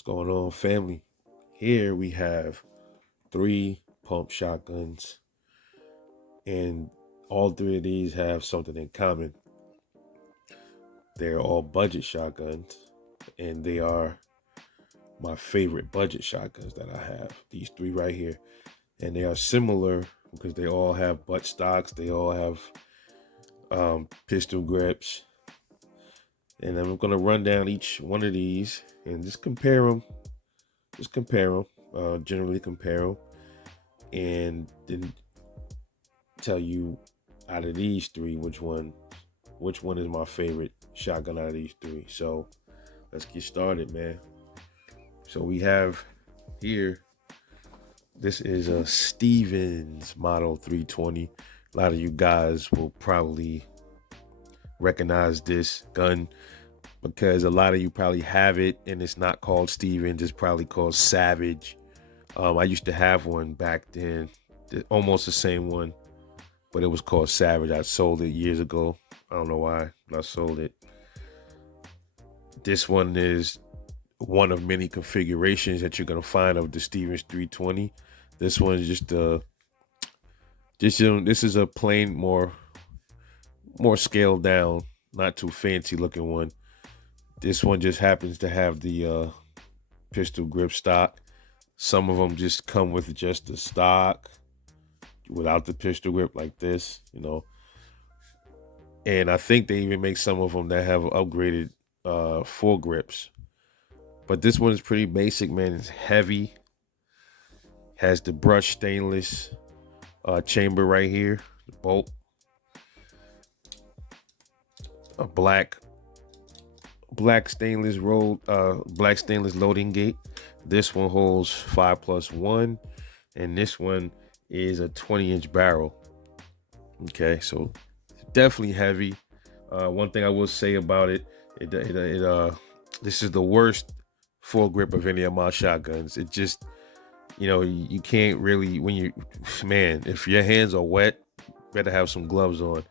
What's going on, family? Here we have three pump shotguns, and all three of these have something in common. They're all budget shotguns, and they are my favorite budget shotguns that I have. These three right here, and they are similar because they all have butt stocks. They all have pistol grips, and I'm gonna run down each one of these and just compare them. Just compare them. Generally compare them, and then tell you out of these three which one is my favorite shotgun out of these three. So let's get started, man. So we have here, this is a Stevens Model 320. A lot of you guys will probably recognize this gun because a lot of you probably have it and it's not called Stevens, it's probably called Savage. I used to have one back then, almost the same one, but it was called Savage. I sold it years ago. I don't know why, but I sold it. This one is one of many configurations that you're gonna find of the Stevens 320. This one is this is a plain, more scaled down, not too fancy looking one. This one just happens to have the pistol grip stock. Some of them just come with just the stock without the pistol grip like this, And I think they even make some of them that have upgraded full grips. But this one is pretty basic, man. It's heavy. Has the brushed stainless chamber right here, the bolt. A black stainless black stainless loading gate. This one holds 5+1, and this one is a 20-inch barrel. Okay, so definitely heavy. One thing I will say about it, this is the worst full grip of any of my shotguns. It just, you can't really, if your hands are wet, better have some gloves on.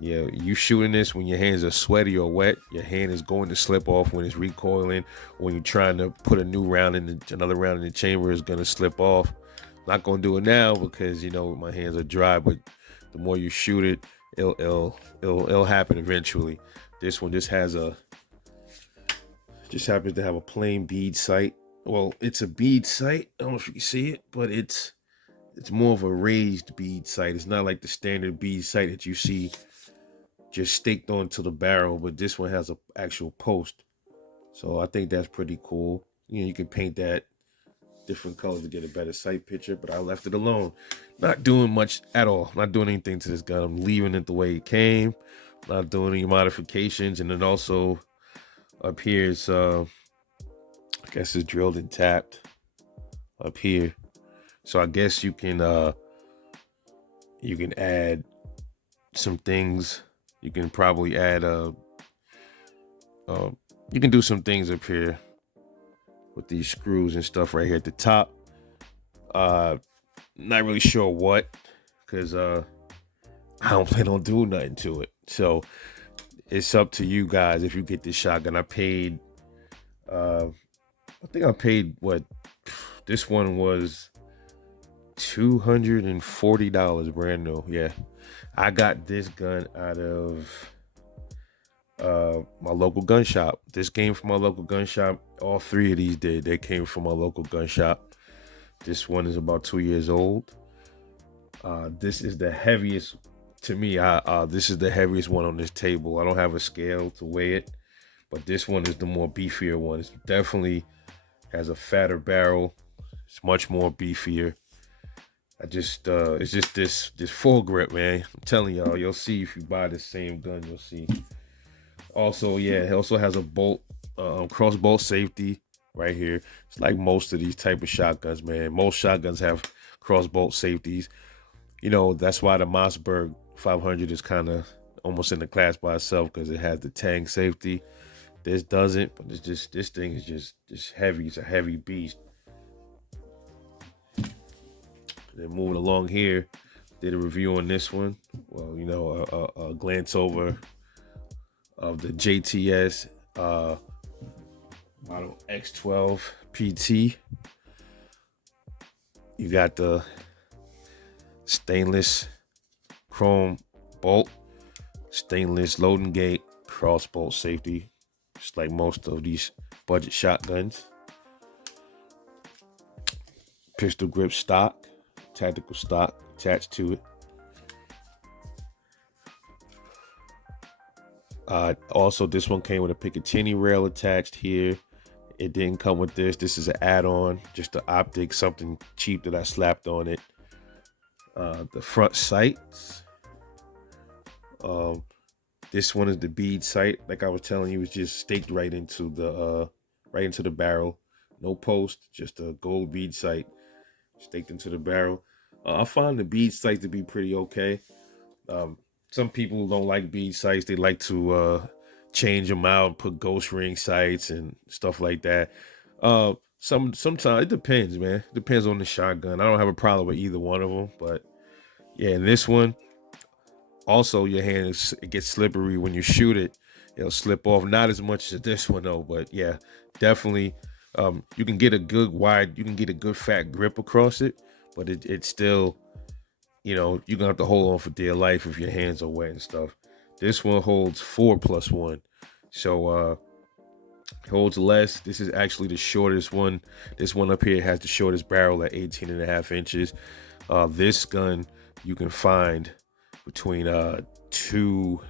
Yeah, you shooting this when your hands are sweaty or wet, your hand is going to slip off when it's recoiling. When you're trying to put another round in the chamber, is going to slip off. Not going to do it now because my hands are dry, but the more you shoot it, it'll happen eventually. This one just happens to have a plain bead sight. Well, it's a bead sight. I don't know if you can see it, but it's more of a raised bead sight. It's not like the standard bead sight that you see just staked onto the barrel, but this one has an actual post. So I think that's pretty cool. You can paint that different colors to get a better sight picture, but I left it alone. Not doing much at all. Not doing anything to this gun. I'm leaving it the way it came. Not doing any modifications. And then also up here is, I guess it's drilled and tapped up here. So I guess you can add some things. You can probably add you can do some things up here with these screws and stuff right here at the top. Not really sure what, because I don't plan on doing nothing to it. So it's up to you guys if you get this shotgun. I think I paid what this one was $240 brand new. Yeah. I got this gun out of my local gun shop. This came from my local gun shop. All three of these did. They came from my local gun shop. This one is about 2 years old. This is the heaviest to me. This is the heaviest one on this table. I don't have a scale to weigh it, but this one is the more beefier one. It definitely has a fatter barrel. It's much more beefier. It's just this full grip, man. I'm telling y'all, you'll see if you buy the same gun, you'll see. Also, yeah, it also has a bolt, cross bolt safety right here. It's like most of these type of shotguns, man. Most shotguns have cross bolt safeties. That's why the Mossberg 500 is kind of almost in the class by itself because it has the tang safety. This doesn't, but this thing is just heavy. It's a heavy beast. Then moving along here, did a review on this one. Well, a glance over of the JTS model X12 PT. You got the stainless chrome bolt, stainless loading gate, cross bolt safety, just like most of these budget shotguns. Pistol grip stock, tactical stock attached to it. Also, this one came with a Picatinny rail attached here. It didn't come with this. This is an add-on, just the optic, something cheap that I slapped on it. The front sights. This one is the bead sight. Like I was telling you, it's just staked right into the barrel. No post, just a gold bead sight staked into the barrel. I find the bead sight to be pretty okay. Some people don't like bead sights. They like to change them out, put ghost ring sights and stuff like that. Sometimes it depends, man. Depends on the shotgun. I don't have a problem with either one of them, but yeah, in this one, also your hand it gets slippery when you shoot it. It'll slip off. Not as much as this one though, but yeah, definitely. You can get a good fat grip across it, but it's still, you're gonna have to hold on for dear life if your hands are wet and stuff. This one holds 4+1, so it holds less. This is actually the shortest one. This one up here has the shortest barrel at 18.5 inches. This gun you can find between $250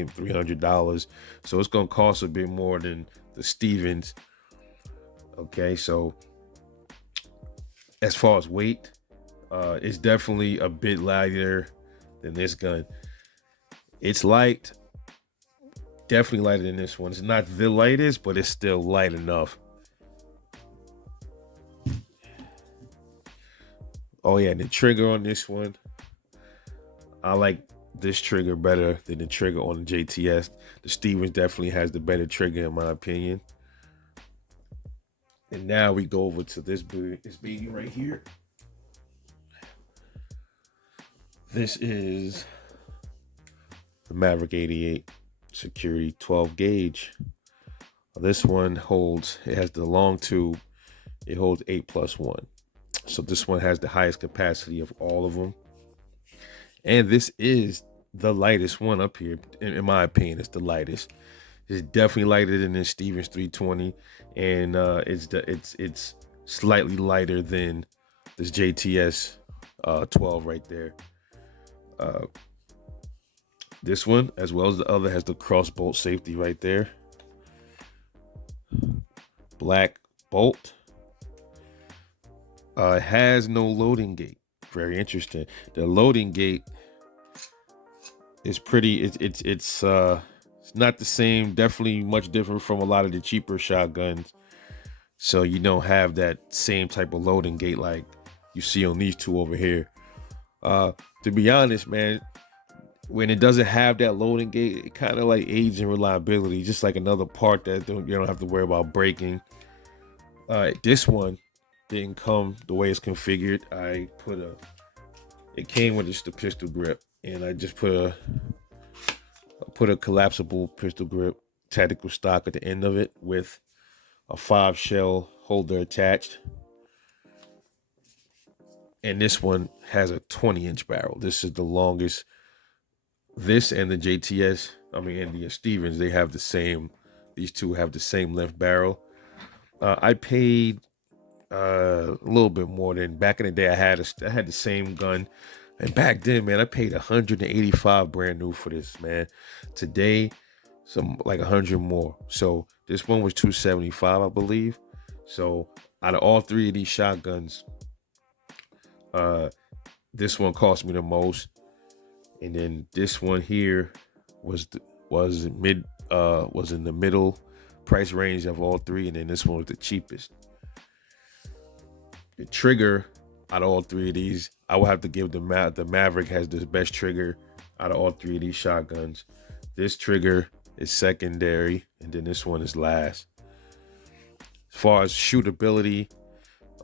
and $300, so it's gonna cost a bit more than the Stevens. Okay, so as far as weight, it's definitely a bit lighter than this gun. It's light, definitely lighter than this one. It's not the lightest, but it's still light enough. Oh yeah, and the trigger on this one, I like this trigger better than the trigger on the JTS. The Stevens definitely has the better trigger in my opinion. And now we go over to this baby right here. This is the Maverick 88 Security 12 gauge. This one it has the long tube. It holds 8+1. So this one has the highest capacity of all of them. And this is the lightest one up here. In my opinion, it's the lightest. It's definitely lighter than the Stevens 320, and it's slightly lighter than this JTS 12 right there. This one, as well as the other, has the cross bolt safety right there. Black bolt. It has no loading gate. Very interesting. The loading gate is pretty. It's not the same. Definitely much different from a lot of the cheaper shotguns. So you don't have that same type of loading gate like you see on these two over here. To be honest, man, when it doesn't have that loading gate, it kind of like aids in reliability, just like another part that you don't have to worry about breaking. This one didn't come the way it's configured. It came with just a pistol grip, and I just put a collapsible pistol grip tactical stock at the end of it with a 5 shell holder attached. And this one has a 20-inch barrel. This is the longest. This and the JTS, and the Stevens, these two have the same length barrel. I paid a little bit more than back in the day. I had the same gun, and back then, man, I paid $185 brand new for this, man. Today, some like 100 more. So this one was $275, I believe. So out of all three of these shotguns, this one cost me the most, and then this one here was in the middle price range of all three, and then this one was the cheapest. The trigger out of all three of these, I would have to give the Maverick has the best trigger out of all three of these shotguns. This trigger is secondary, and then this one is last. As far as shootability,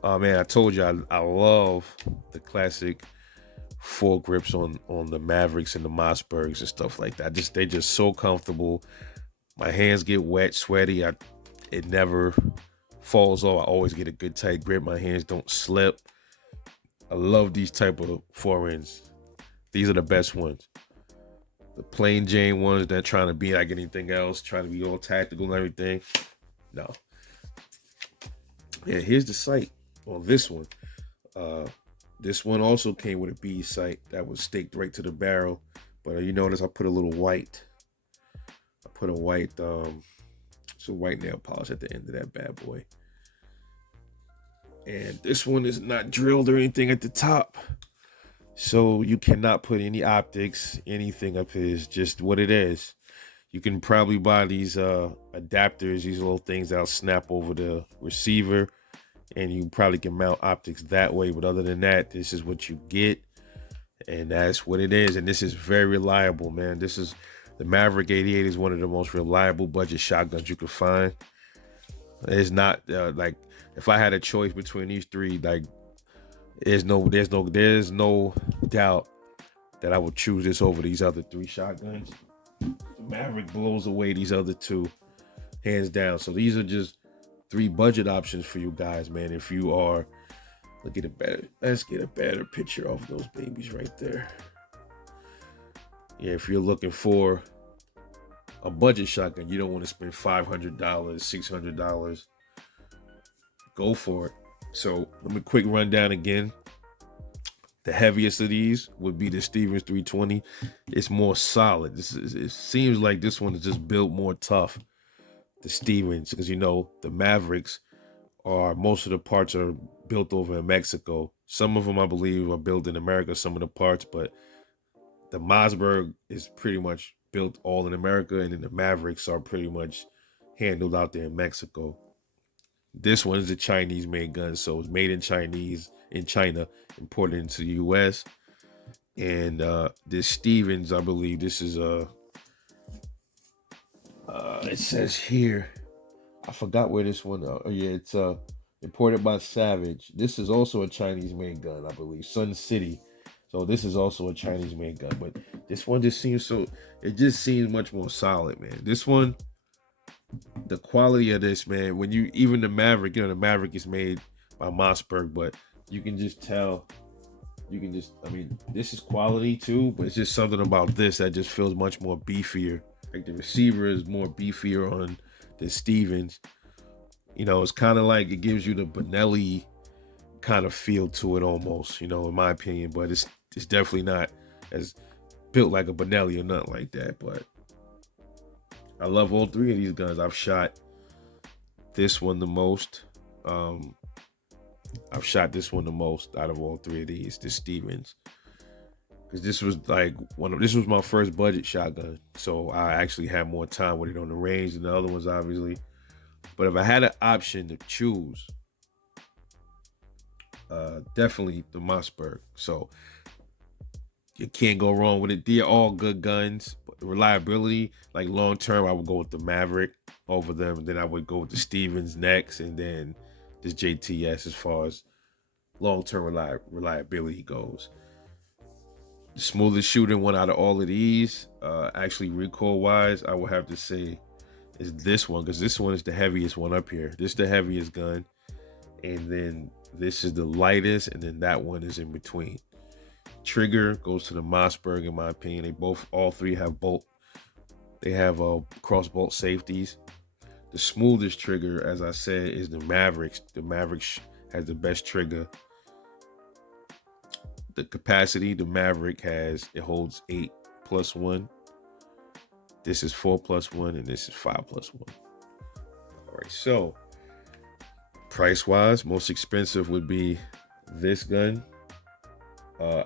man, I told you I love the classic foregrips on the Mavericks and the Mossbergs and stuff like that. They're just so comfortable. My hands get wet, sweaty. I It never falls off. I always get a good tight grip. My hands don't slip. I love these type of forends. These are the best ones. The plain Jane ones that trying to be like anything else, trying to be all tactical and everything. No. Yeah, here's the sight on this one. Uh, this one also came with a bead sight that was staked right to the barrel. But you notice I put a little white. I put a white, some white nail polish at the end of that bad boy. And this one is not drilled or anything at the top. So you cannot put any optics, anything up here. It's just what it is. You can probably buy these adapters, these little things that'll snap over the receiver, and you probably can mount optics that way. But other than that, this is what you get, and that's what it is. And this is very reliable, man. This is the Maverick 88 is one of the most reliable budget shotguns you can find. It's not like if I had a choice between these three, like there's no doubt that I would choose this over these other three shotguns. The Maverick blows away these other two, hands down. So these are just three budget options for you guys, man. If you are, let's get a better picture of those babies right there. Yeah, if you're looking for a budget shotgun, you don't want to spend $500, $600. Go for it. So let me quick rundown again. The heaviest of these would be the Stevens 320. It's more solid. It seems like this one is just built more tough. The Stevens, because the Mavericks most of the parts are built over in Mexico. Some of them, I believe, are built in America, some of the parts, but the Mossberg is pretty much built all in America, and then the Mavericks are pretty much handled out there in Mexico. This one is a Chinese-made gun, so it's made in China, imported into the U.S. And this Stevens, I believe, this is it says here, I forgot where this one. Oh yeah, it's imported by Savage. This is also a Chinese-made gun, I believe, Sun City. So this is also a Chinese-made gun, but this one just seems it just seems much more solid, man. This one, the quality of this, man, even the Maverick, the Maverick is made by Mossberg, but you can just tell, this is quality too, but it's just something about this that just feels much more beefier. Like the receiver is more beefier on the Stevens. It's kind of like it gives you the Benelli kind of feel to it almost, in my opinion, but it's definitely not as built like a Benelli or nothing like that. But I love all three of these guns. I've shot this one the most. I've shot this one the most out of all three of these, the Stevens. Because this was this was my first budget shotgun. So I actually had more time with it on the range than the other ones, obviously. But if I had an option to choose, definitely the Mossberg. So you can't go wrong with it. They're all good guns. But the reliability, like long term, I would go with the Maverick over them. And then I would go with the Stevens next, and then this JTS as far as long term reliability goes. The smoothest shooting one out of all of these, actually recoil wise, I would have to say is this one, because this one is the heaviest one up here. This is the heaviest gun, and then this is the lightest, and then that one is in between. Trigger goes to the Mossberg, in my opinion. All three have bolt. They have cross bolt safeties. The smoothest trigger, as I said, is the Mavericks. The Mavericks has the best trigger. The capacity, the Maverick holds 8+1. This is 4+1, and this is 5+1. All right, so price wise, most expensive would be this gun.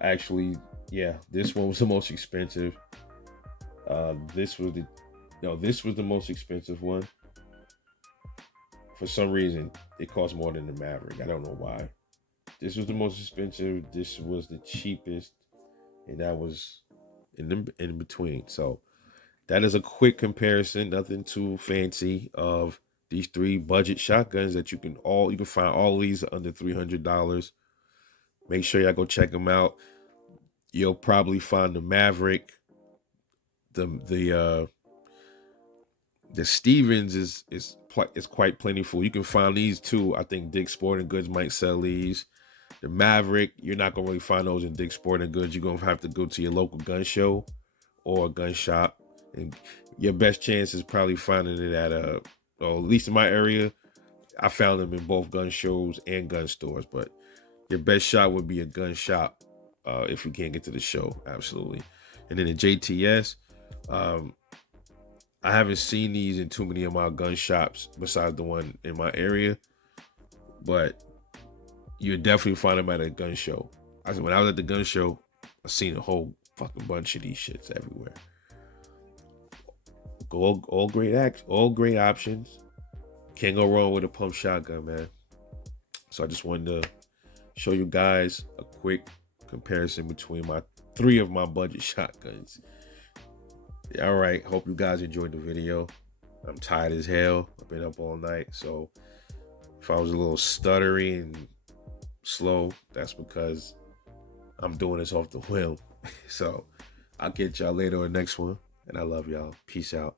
Actually, yeah, this one was the most expensive. This was the most expensive one. For some reason, it cost more than the Maverick. I don't know why. This was the most expensive. This was the cheapest, and that was in between. So that is a quick comparison, nothing too fancy, of these three budget shotguns that you can find all of these under $300. Make sure y'all go check them out. You'll probably find the Maverick, the The Stevens is quite plentiful. You can find these too. I think Dick's Sporting Goods might sell these. The Maverick, you're not gonna really find those in Dick's Sporting Goods. You're gonna have to go to your local gun show or a gun shop, and your best chance is probably finding it at or at least in my area, I found them in both gun shows and gun stores. But your best shot would be a gun shop if you can't get to the show, absolutely. And then the JTS, um, I haven't seen these in too many of my gun shops besides the one in my area, but you definitely find them at a gun show. When I was at the gun show, I seen a whole fucking bunch of these shits everywhere. All great options. Can't go wrong with a pump shotgun, man. So I just wanted to show you guys a quick comparison between three of my budget shotguns. All right, hope you guys enjoyed the video. I'm tired as hell. I've been up all night, so if I was a little stuttery and slow, that's because I'm doing this off the whim. So I'll catch y'all later on the next one, and I love y'all. Peace out.